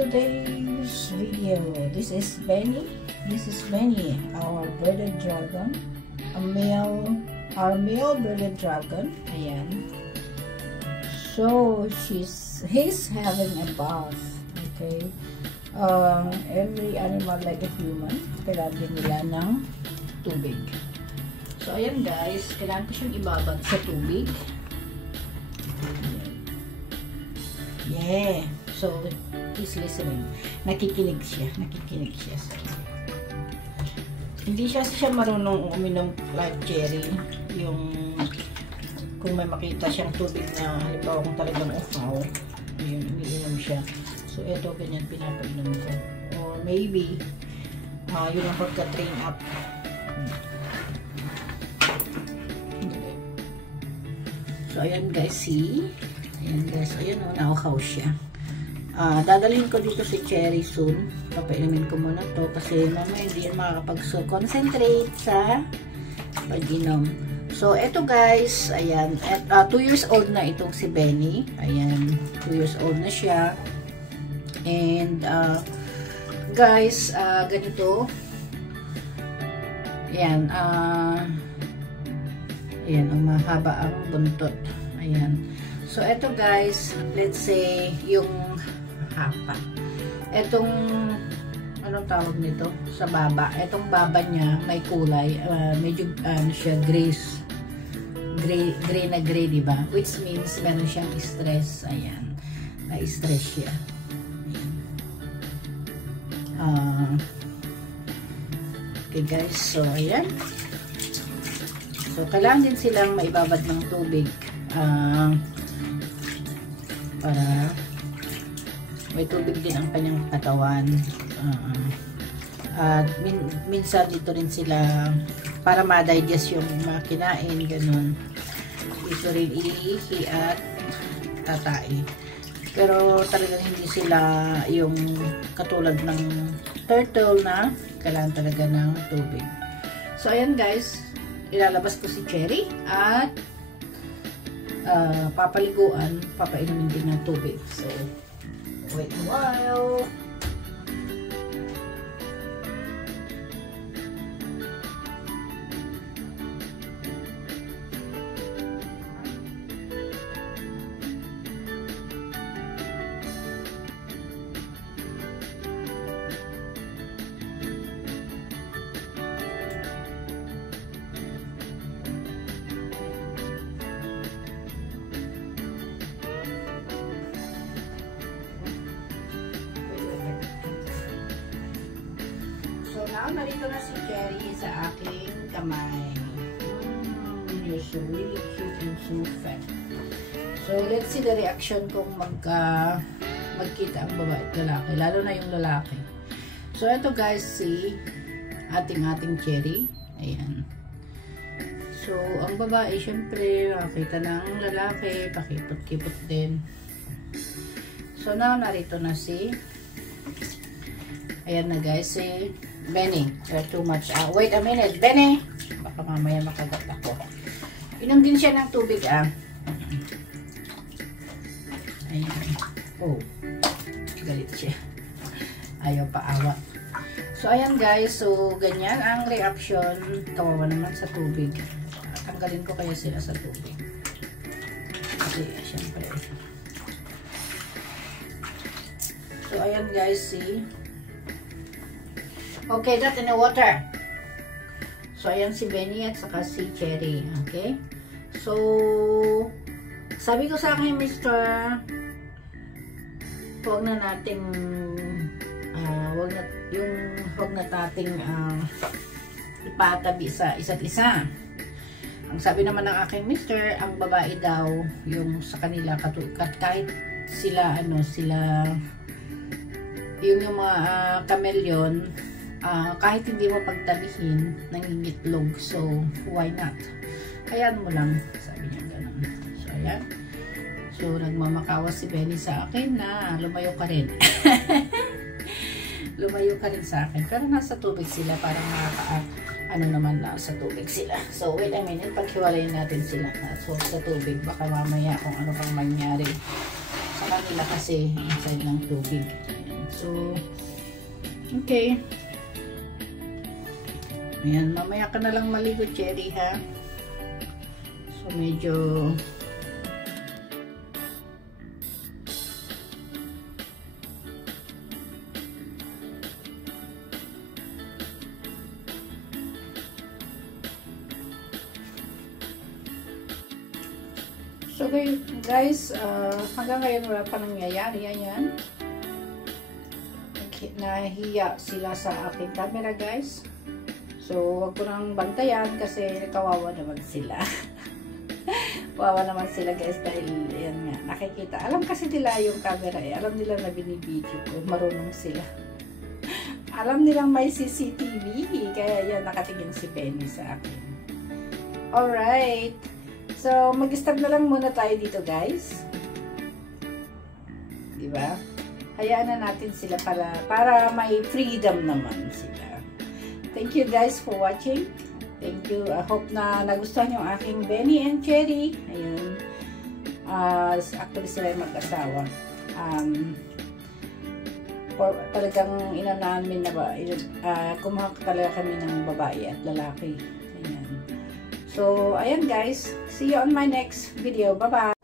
today's video. This is Benny. Our bearded dragon. Our male bearded dragon. Ayan. So he's having a bath. Okay. Every animal like a human, kailangan din nila ng tubig. So ayan guys, kailangan ko siyang ibabad sa tubig. Yeah. So he's listening. Nakikinig siya. So, hindi siya marunong uminom like Cherry. Yung kung may makita siyang tubig na halimbawa kung talagang ufaw, yun, umiinom siya. So ito, ganyan pinapainom ko. Or maybe yun ang pagka-train up. So ayan guys, see? Ayan guys, ayan o, nauhaw siya. Dadalhin ko dito si Cherry soon. Papainumin ko muna to kasi mamaya hindi yan makakapag-concentrate sa pag-inom. So eto guys, ayan, 2 years old na itong si Benny. Ayan, 2 years old na siya. And guys, ganito. Ayan, ayan, ang mahaba ang buntot. Ayan. So, eto guys, let's say, yung hapa. Etong, anong tawag nito? Sa baba. Etong baba niya, may kulay. Medyo, siya, gray na gray, diba? Which means, meron siyang stress. Ayan. Na-stress siya. Okay guys, so ayan. So kailangan din silang maibabad ng tubig para may tubig din ang kanyang katawan. At minsan dito rin sila para ma-digest yung mga kinain, ganun. Ito rin ihi at tatai. Pero talagang hindi sila yung katulad ng turtle na kailangan talaga ng tubig. So, ayan guys. Ilalabas ko si Cherry at papaliguan, papainumin din ng tubig. So, wait a while. So now, narito na si Cherry sa aking kamay. You're so really cute and so fat. So let's see the reaction kung magkita ang babae at lalaki. Lalo na yung lalaki. So ito guys, si ating Cherry. Ayan. So ang babae, syempre, makita ng lalaki, pakipot-kipot din. So now, narito na si ayan na guys, si Benny. You're too much. Wait a minute, Benny! Baka mamaya makagat ako. Inom din siya ng tubig, Ayan. Oh. Galit siya. Ayaw paawa. So, ayan guys. So, ganyan ang reaction. Kawawa naman sa tubig. Tanggalin ko kaya sila sa tubig. Kasi, syempre. So, ayan guys, see? Okay, that in the water. So, ayan si Benny at saka si Cherry. Okay? So, sabi ko sa akin, Mr. Huwag na nating huwag na nating ipatabi sa isa't isa. Ang sabi naman ng aking Mr., ang babae daw yung sa kanila kahit sila yung mga chameleon, kahit hindi mo pagtabihin, nangingitlog. So, why not? Hayaan mo lang. Sabi niya ganun. So, ayan. So, nagmamakawas si Benny sa akin na lumayo ka rin. Lumayo ka rin sa akin. Pero nasa tubig sila. Parang ano naman na sa tubig sila. So, wait a minute. Paghiwalayin natin sila. So, sa tubig. Baka mamaya kung ano pang mangyari sa kanila kasi inside ng tubig. Ayan. So, okay. Ayan, mamaya ka na lang maligo, Cherry, ha? So, medyo so guys, hanggang ngayon wala pa nangyayari. Ayan. Nahiya sila sa aking camera, guys. So, wag ko nang bantayan kasi kawawa naman sila. Kawawa naman sila, guys, dahil yan nga, nakikita. Alam kasi nila yung camera eh. Alam nila na binibideo ko. Marunong sila. Alam nilang may CCTV. Kaya yan, nakatingin si Benny sa akin. Alright. So, mag-stop na lang muna tayo dito, guys. Diba? Hayaan na natin sila para may freedom naman sila. Thank you guys for watching. Thank you. I hope na nagustuhan yung aking Benny and Cherry. Ayun. Actually sila yung mag-asawa. Talagang namin na ba, kumuha talaga kami ng babae at lalaki. Ayan. So, ayan guys. See you on my next video. Bye-bye!